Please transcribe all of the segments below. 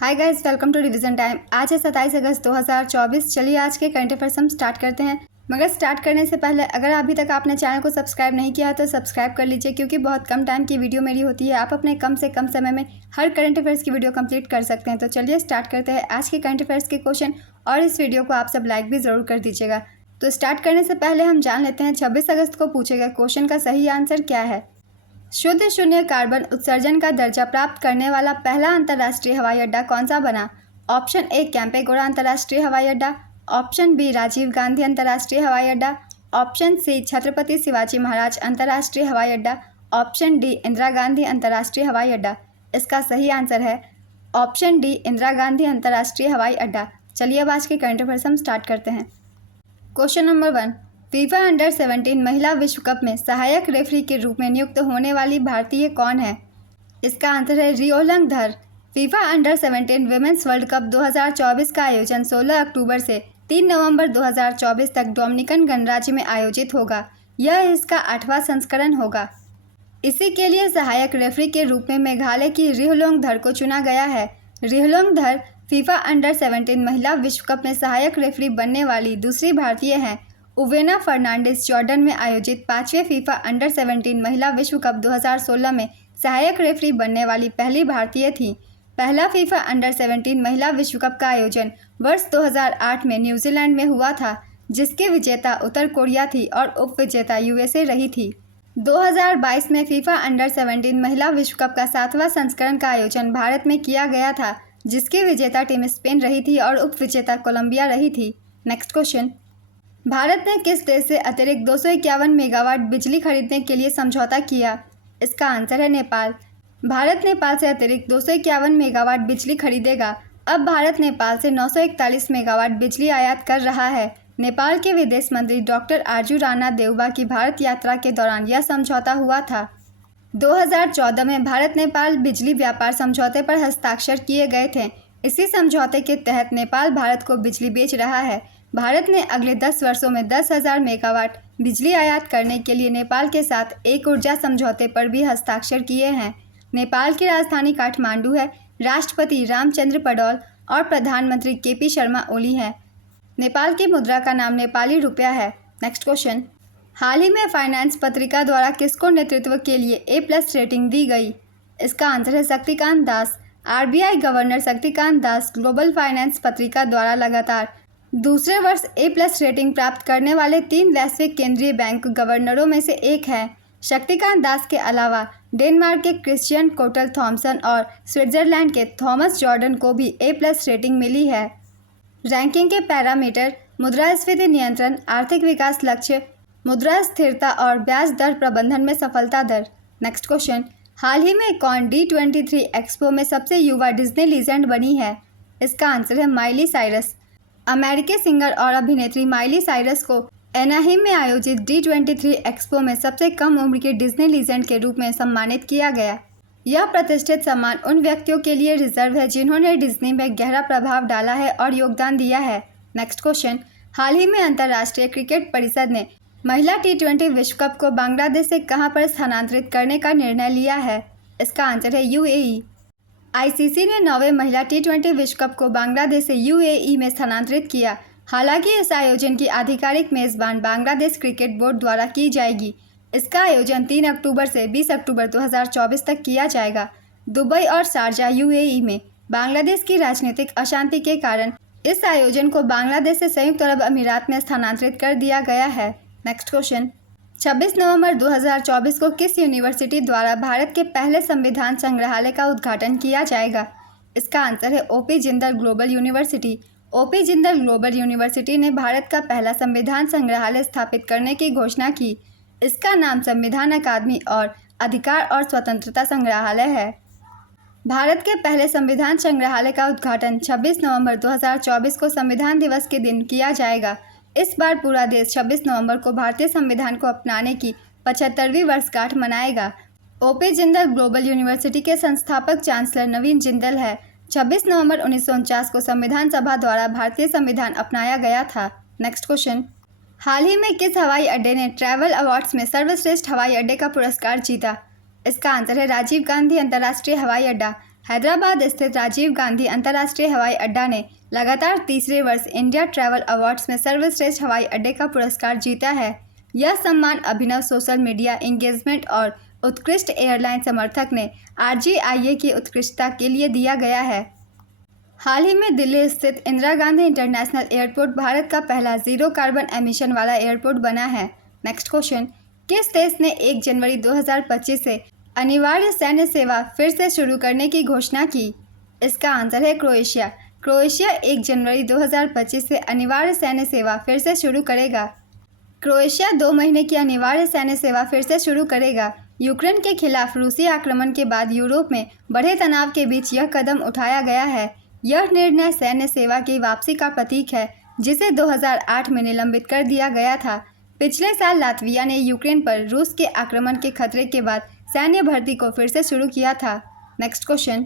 Hi guys, welcome to revision time. आज है 27 अगस्त 2024। चलिए आज के करंट अफेयर्स हम स्टार्ट करते हैं। मगर स्टार्ट करने से पहले अगर अभी तक आपने चैनल को सब्सक्राइब नहीं किया है तो सब्सक्राइब कर लीजिए, क्योंकि बहुत कम टाइम की वीडियो मेरी होती है। आप अपने कम से कम समय में हर करंट अफेयर्स की वीडियो कंप्लीट कर सकते हैं। तो चलिए स्टार्ट करते हैं आज के करंट अफेयर्स के क्वेश्चन, और इस वीडियो को आप सब लाइक भी ज़रूर कर दीजिएगा। तो स्टार्ट करने से पहले हम जान लेते हैं 26 अगस्त को पूछे गए क्वेश्चन का सही आंसर क्या है। शुद्ध शून्य कार्बन उत्सर्जन का दर्जा प्राप्त करने वाला पहला अंतर्राष्ट्रीय हवाई अड्डा कौन सा बना। ऑप्शन ए कैंपेगौड़ा अंतर्राष्ट्रीय हवाई अड्डा, ऑप्शन बी राजीव गांधी अंतर्राष्ट्रीय हवाई अड्डा, ऑप्शन सी छत्रपति शिवाजी महाराज अंतर्राष्ट्रीय हवाई अड्डा, ऑप्शन डी इंदिरा गांधी अंतर्राष्ट्रीय हवाई अड्डा। इसका सही आंसर है ऑप्शन डी इंदिरा गांधी अंतर्राष्ट्रीय हवाई अड्डा। चलिए अब आज के करंट अफेयर्स हम स्टार्ट करते हैं। क्वेश्चन नंबर 1, फीफा अंडर 17 महिला विश्व कप में सहायक रेफरी के रूप में नियुक्त होने वाली भारतीय कौन है। इसका आंसर है रिओलंग धर। FIFA under 17 women's world cup 2024 का आयोजन 16 अक्टूबर से 3 नवंबर 2024 तक डोमिनिकन गणराज्य में आयोजित होगा। यह इसका 8वां संस्करण होगा। इसी के लिए सहायक रेफरी के रूप में मेघालय की रिहोलोंग धर को चुना गया है। रिहोलोंग धर फीफा अंडर 17 महिला विश्व कप में सहायक रेफरी बनने वाली दूसरी भारतीय हैं। उवेना फर्नांडिस जॉर्डन में आयोजित 5वें फीफा अंडर 17 महिला विश्व कप 2016 में सहायक रेफरी बनने वाली पहली भारतीय थी। पहला फीफा अंडर 17 महिला विश्व कप का आयोजन वर्ष 2008 में न्यूजीलैंड में हुआ था, जिसके विजेता उत्तर कोरिया थी और उप विजेता यूएसए रही थी। 2022 में फीफा अंडर 17 महिला विश्व कप का 7वां संस्करण का आयोजन भारत में किया गया था, जिसकी विजेता टीम स्पेन रही थी और उप विजेता कोलंबिया रही थी। नेक्स्ट क्वेश्चन, भारत ने किस देश से अतिरिक्त 251 मेगावाट बिजली खरीदने के लिए समझौता किया। इसका आंसर है नेपाल। भारत नेपाल से अतिरिक्त 251 मेगावाट बिजली खरीदेगा। अब भारत नेपाल से 941 मेगावाट बिजली आयात कर रहा है। नेपाल के विदेश मंत्री डॉक्टर आरजू राणा देउबा की भारत यात्रा के दौरान यह समझौता हुआ था। 2014 में भारत नेपाल बिजली व्यापार समझौते पर हस्ताक्षर किए गए थे। इसी समझौते के तहत नेपाल भारत को बिजली बेच रहा है। भारत ने अगले 10 वर्षों में 10,000 मेगावाट बिजली आयात करने के लिए नेपाल के साथ एक ऊर्जा समझौते पर भी हस्ताक्षर किए हैं। नेपाल की राजधानी काठमांडू है। राष्ट्रपति रामचंद्र पडौल और प्रधानमंत्री केपी शर्मा ओली हैं। नेपाल की मुद्रा का नाम नेपाली रुपया है। नेक्स्ट क्वेश्चन, हाल ही में फाइनेंस पत्रिका द्वारा किसको नेतृत्व के लिए A+ रेटिंग दी गई। इसका आंसर है Shaktikanta Das. RBI governor Shaktikanta Das global finance पत्रिका द्वारा लगातार दूसरे वर्ष A+ रेटिंग प्राप्त करने वाले 3 वैश्विक केंद्रीय बैंक गवर्नरों में से एक है। शक्तिकांत दास के अलावा डेनमार्क के क्रिश्चियन कोटल थॉमसन और स्विट्जरलैंड के थॉमस जॉर्डन को भी A+ रेटिंग मिली है। रैंकिंग के पैरामीटर मुद्रास्फीति नियंत्रण, आर्थिक विकास लक्ष्य, मुद्रा स्थिरता और ब्याज दर प्रबंधन में सफलता दर। नेक्स्ट क्वेश्चन, हाल ही में कौन D23 एक्सपो में सबसे युवा डिज्नी लीजेंड बनी है। इसका आंसर है माइली साइरस। अमेरिकी सिंगर और अभिनेत्री माइली साइरस को एनाहिम में आयोजित D23 एक्सपो में सबसे कम उम्र के डिज्नी लीजेंड के रूप में सम्मानित किया गया। यह प्रतिष्ठित सम्मान उन व्यक्तियों के लिए रिजर्व है जिन्होंने डिज्नी में गहरा प्रभाव डाला है और योगदान दिया है। नेक्स्ट क्वेश्चन, हाल ही में अंतर्राष्ट्रीय क्रिकेट परिषद ने महिला T20 विश्व कप को बांग्लादेश से कहां पर स्थानांतरित करने का निर्णय लिया है। इसका आंसर है UAE। ICC ने 9वें महिला T20 विश्व कप को बांग्लादेश से UAE में स्थानांतरित किया। हालांकि इस आयोजन की आधिकारिक मेज़बान बांग्लादेश क्रिकेट बोर्ड द्वारा की जाएगी। इसका आयोजन 3 अक्टूबर से 20 अक्टूबर 2024 तक किया जाएगा। दुबई और शारजा UAE में बांग्लादेश की राजनीतिक अशांति के कारण इस आयोजन को बांग्लादेश से संयुक्त अरब अमीरात में स्थानांतरित कर दिया गया है। नेक्स्ट क्वेश्चन, 26 नवंबर 2024 को किस यूनिवर्सिटी द्वारा भारत के पहले संविधान संग्रहालय का उद्घाटन किया जाएगा। इसका आंसर है OP Jindal global university. OP Jindal global university ने भारत का पहला संविधान संग्रहालय स्थापित करने की घोषणा की। इसका नाम संविधान अकादमी और अधिकार और स्वतंत्रता संग्रहालय है। भारत के पहले संविधान संग्रहालय का उद्घाटन 26 नवंबर 2024 को संविधान दिवस के दिन किया जाएगा। इस बार पूरा देश 26 नवंबर को भारतीय संविधान को अपनाने की 75वीं वर्षगांठ मनाएगा। OP जिंदल ग्लोबल यूनिवर्सिटी के संस्थापक चांसलर नवीन जिंदल है। 26 नवंबर 1949 को संविधान सभा द्वारा भारतीय संविधान अपनाया गया था। नेक्स्ट क्वेश्चन, हाल ही में किस हवाई अड्डे ने ट्रैवल अवार्ड्स में सर्वश्रेष्ठ हवाई अड्डे का पुरस्कार जीता। इसका आंसर है राजीव गांधी अंतर्राष्ट्रीय हवाई अड्डा। हैदराबाद स्थित राजीव गांधी अंतर्राष्ट्रीय हवाई अड्डा ने लगातार तीसरे वर्ष इंडिया ट्रैवल अवार्ड्स में सर्वश्रेष्ठ हवाई अड्डे का पुरस्कार जीता है। यह सम्मान अभिनव सोशल मीडिया एंगेजमेंट और उत्कृष्ट एयरलाइन समर्थक ने RGIA की उत्कृष्टता के लिए दिया गया है। हाल ही में दिल्ली स्थित इंदिरा गांधी इंटरनेशनल एयरपोर्ट भारत का पहला जीरो कार्बन एमिशन वाला एयरपोर्ट बना है। नेक्स्ट क्वेश्चन, किस देश ने 1 जनवरी 2025 से अनिवार्य सैन्य सेवा फिर से शुरू करने की घोषणा की? इसका आंसर है क्रोएशिया। क्रोएशिया 1 जनवरी 2025 से अनिवार्य सैन्य सेवा फिर से शुरू करेगा। क्रोएशिया 2 महीने की अनिवार्य सैन्य सेवा फिर से शुरू करेगा। यूक्रेन के खिलाफ रूसी आक्रमण के बाद यूरोप में बढ़े तनाव के बीच यह कदम उठाया गया है। यह निर्णय सैन्य सेवा की वापसी का प्रतीक है, जिसे 2008 में निलंबित कर दिया गया था। पिछले साल लातविया ने यूक्रेन पर रूस के आक्रमण के खतरे के बाद सैन्य भर्ती को फिर से शुरू किया था। नेक्स्ट क्वेश्चन,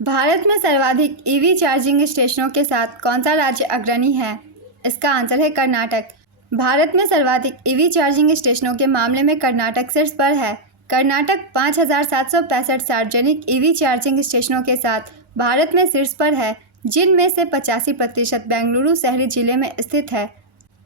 भारत में सर्वाधिक EV चार्जिंग स्टेशनों के साथ कौन सा राज्य अग्रणी है? इसका आंसर है कर्नाटक। भारत में सर्वाधिक EV चार्जिंग स्टेशनों के मामले में कर्नाटक शीर्ष पर है। कर्नाटक 5,765 सार्वजनिक EV चार्जिंग स्टेशनों के साथ भारत में शीर्ष पर है, जिनमें से 85% बेंगलुरु शहरी जिले में स्थित है।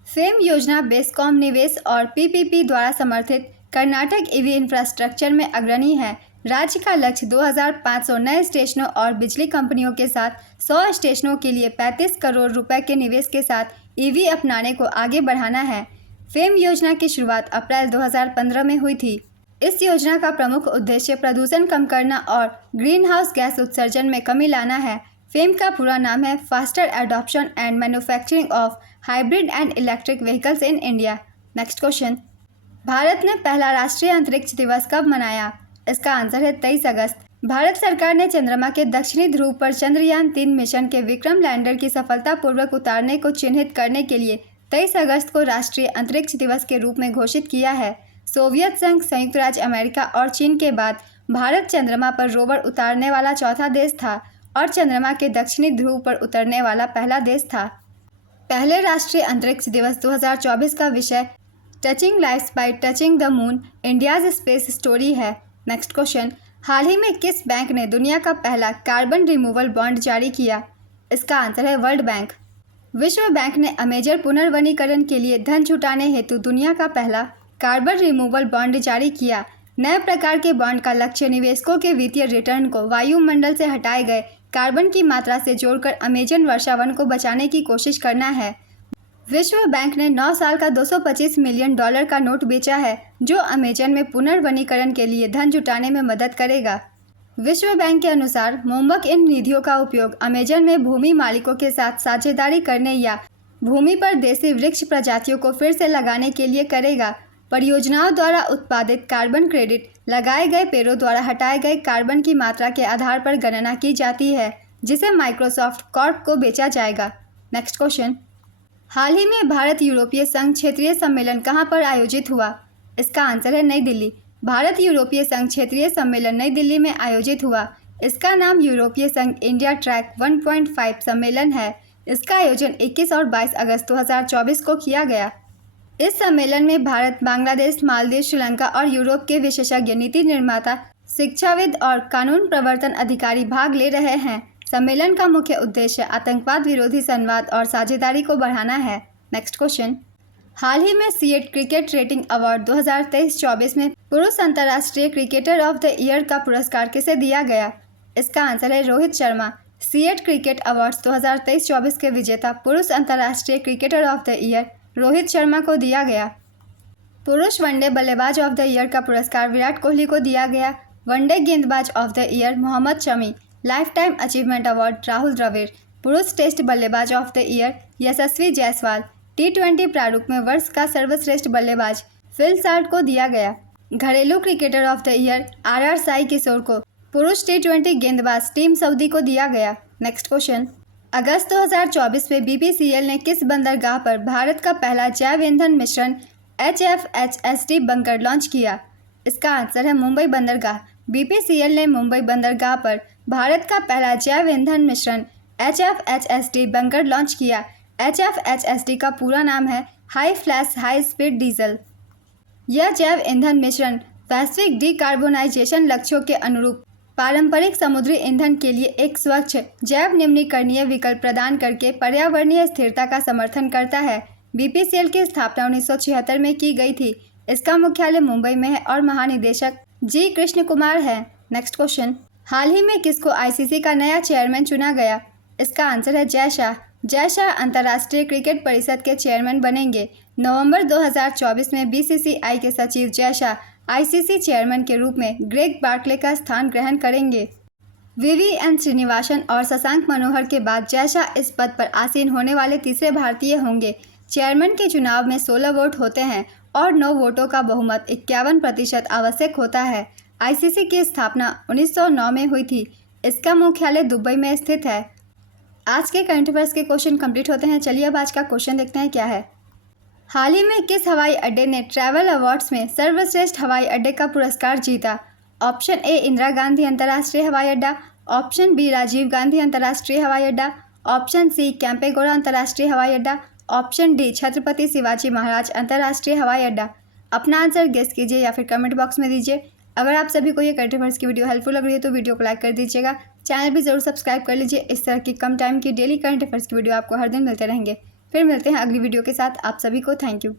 फेम योजना बेस्कॉम निवेश और PPP द्वारा समर्थित कर्नाटक EV इंफ्रास्ट्रक्चर में अग्रणी है। राज्य का लक्ष्य 2,500 नए स्टेशनों और बिजली कंपनियों के साथ 100 स्टेशनों के लिए 35 करोड़ रुपए के निवेश के साथ EV अपनाने को आगे बढ़ाना है। फेम योजना की शुरुआत अप्रैल 2015 में हुई थी। इस योजना का प्रमुख उद्देश्य प्रदूषण कम करना और ग्रीन हाउस गैस उत्सर्जन में कमी लाना है। फेम का पूरा नाम है faster adoption and manufacturing of hybrid and electric vehicles in India. Next question, Bharat ने पहला राष्ट्रीय अंतरिक्ष दिवस कब मनाया? इसका आंसर है 23 अगस्त। भारत सरकार ने चंद्रमा के दक्षिणी ध्रुव पर चंद्रयान 3 मिशन के विक्रम लैंडर की सफलतापूर्वक उतारने को चिन्हित करने के लिए 23 अगस्त को राष्ट्रीय अंतरिक्ष दिवस के रूप में घोषित किया है। सोवियत संघ, संयुक्त राज्य अमेरिका और चीन के बाद भारत चंद्रमा पर रोवर उतारने वाला चौथा देश था और चंद्रमा के दक्षिणी ध्रुव पर उतरने वाला पहला देश था। पहले राष्ट्रीय अंतरिक्ष दिवस 2024 का विषय touching lives by touching the moon, India's space story है। नेक्स्ट क्वेश्चन, हाल ही में किस बैंक ने दुनिया का पहला कार्बन रिमूवल बॉन्ड जारी किया? इसका आंसर है वर्ल्ड बैंक। विश्व बैंक ने अमेजर पुनर्वनीकरण के लिए धन जुटाने हेतु दुनिया का पहला कार्बन रिमूवल बॉन्ड जारी किया। नए प्रकार के बॉन्ड का लक्ष्य निवेशकों के वित्तीय रिटर्न को वायुमंडल से हटाए गए कार्बन की मात्रा से जोड़कर अमेजन वर्षावन को बचाने की कोशिश करना है। विश्व बैंक ने 9 साल का $225 मिलियन का नोट बेचा है, जो अमेजन में पुनर्वनीकरण के लिए धन जुटाने में मदद करेगा। विश्व बैंक के अनुसार मोमबक इन निधियों का उपयोग अमेजन में भूमि मालिकों के साथ साझेदारी करने या भूमि पर देसी वृक्ष प्रजातियों को फिर से लगाने के लिए करेगा। परियोजनाओं द्वारा उत्पादित कार्बन क्रेडिट लगाए गए पेड़ों द्वारा हटाए गए कार्बन की मात्रा के आधार पर गणना की जाती है, जिसे माइक्रोसॉफ्ट कॉर्प को बेचा जाएगा। नेक्स्ट क्वेश्चन, हाल ही में भारत यूरोपीय संघ क्षेत्रीय सम्मेलन कहां पर आयोजित हुआ? इसका आंसर है नई दिल्ली। भारत यूरोपीय संघ क्षेत्रीय सम्मेलन नई दिल्ली में आयोजित हुआ। इसका नाम यूरोपीय संघ इंडिया ट्रैक 1.5 सम्मेलन है। इसका आयोजन 21 और 22 अगस्त 2024 को किया गया। इस सम्मेलन में भारत, बांग्लादेश, मालदीव, श्रीलंका और यूरोप के विशेषज्ञ, नीति निर्माता, शिक्षाविद और कानून प्रवर्तन अधिकारी भाग ले रहे हैं। सम्मेलन का मुख्य उद्देश्य आतंकवाद विरोधी संवाद और साझेदारी को बढ़ाना है। नेक्स्ट क्वेश्चन, हाल ही में सीएट क्रिकेट रेटिंग अवार्ड 2023-24 में पुरुष अंतर्राष्ट्रीय क्रिकेटर ऑफ द ईयर का पुरस्कार किसे दिया गया? इसका आंसर है Rohit Sharma. CEAT cricket awards 2023-24 के विजेता पुरुष अंतर्राष्ट्रीय cricketer of the year Rohit Sharma को दिया गया। पुरुष वनडे बल्लेबाज ऑफ द ईयर का पुरस्कार विराट कोहली को दिया गया। वनडे गेंदबाज of the year Mohammed Shami. Lifetime achievement award Rahul Dravid. पुरुष टेस्ट बल्लेबाज of the year Yashasvi Jaiswal. T20 प्रारूप में वर्ष का सर्वश्रेष्ठ बल्लेबाज फिल साल्ट को दिया गया। घरेलू cricketer of the year RR Sai Kishore को। पुरुष T20 गेंदबाज टीम सऊदी को दिया गया। नेक्स्ट क्वेश्चन, अगस्त 2024 में BPCL ने किस बंदरगाह पर भारत का पहला जैव ईंधन मिश्रण HFHSD बंकर लॉन्च किया? इसका आंसर है मुंबई बंदरगाह। BPCL ने मुंबई बंदरगाह पर भारत का पहला जैव ईंधन मिश्रण HFHSD बंकर लॉन्च किया। HFHSD का पूरा नाम है high flash high speed diesel. यह जैव ईंधन मिश्रण वैश्विक डिकार्बोनाइजेशन लक्ष्यों के अनुरूप पारंपरिक समुद्री ईंधन के लिए एक स्वच्छ जैव निम्नीकरणीय विकल्प प्रदान करके पर्यावरणीय स्थिरता का समर्थन करता है। बीपीसीएल की स्थापना 1976 में की गई थी। इसका मुख्यालय मुंबई में है और महानिदेशक जी कृष्ण कुमार है। नेक्स्ट क्वेश्चन, हाल ही में किसको आईसीसी का नया चेयरमैन चुना गया? इसका आंसर है जय शाह। जय शाह अंतर्राष्ट्रीय क्रिकेट परिषद के चेयरमैन बनेंगे। नवंबर 2024 में बीसीसीआई के सचिव जय शाह आईसीसी चेयरमैन के रूप में ग्रेग बार्कले का स्थान ग्रहण करेंगे। वीवीएन श्रीनिवासन और शशांक मनोहर के बाद जय शाह इस पद पर आसीन होने वाले तीसरे भारतीय होंगे। चेयरमैन के चुनाव में 16 वोट होते हैं और 9 वोटों का बहुमत 51% आवश्यक होता है। आईसीसी की स्थापना 1909 में हुई थी। इसका मुख्यालय दुबई में स्थित है। आज के करंट अफेयर्स के क्वेश्चन कंप्लीट होते हैं। चलिए अब आज का क्वेश्चन देखते हैं क्या है। हाल ही में किस हवाई अड्डे ने ट्रैवल अवार्ड्स में सर्वश्रेष्ठ हवाई अड्डे का पुरस्कार जीता? ऑप्शन ए इंदिरा गांधी अंतर्राष्ट्रीय हवाई अड्डा, ऑप्शन बी राजीव गांधी अंतर्राष्ट्रीय हवाई अड्डा, ऑप्शन सी कैंपेगौड़ा अंतर्राष्ट्रीय हवाई अड्डा, ऑप्शन डी छत्रपति शिवाजी महाराज अंतर्राष्ट्रीय हवाई अड्डा। अपना आंसर गेस कीजिए या फिर कमेंट बॉक्स में दीजिए। अगर आप सभी को ये करंट अफेयर्स की वीडियो हेल्पफुल लग रही है तो वीडियो को लाइक कर दीजिएगा। चैनल भी जरूर सब्सक्राइब कर लीजिए। इस तरह की कम टाइम की डेली करंट अफेयर्स की वीडियो आपको हर दिन मिलते रहेंगे। फिर मिलते हैं अगली वीडियो के साथ। आप सभी को थैंक यू।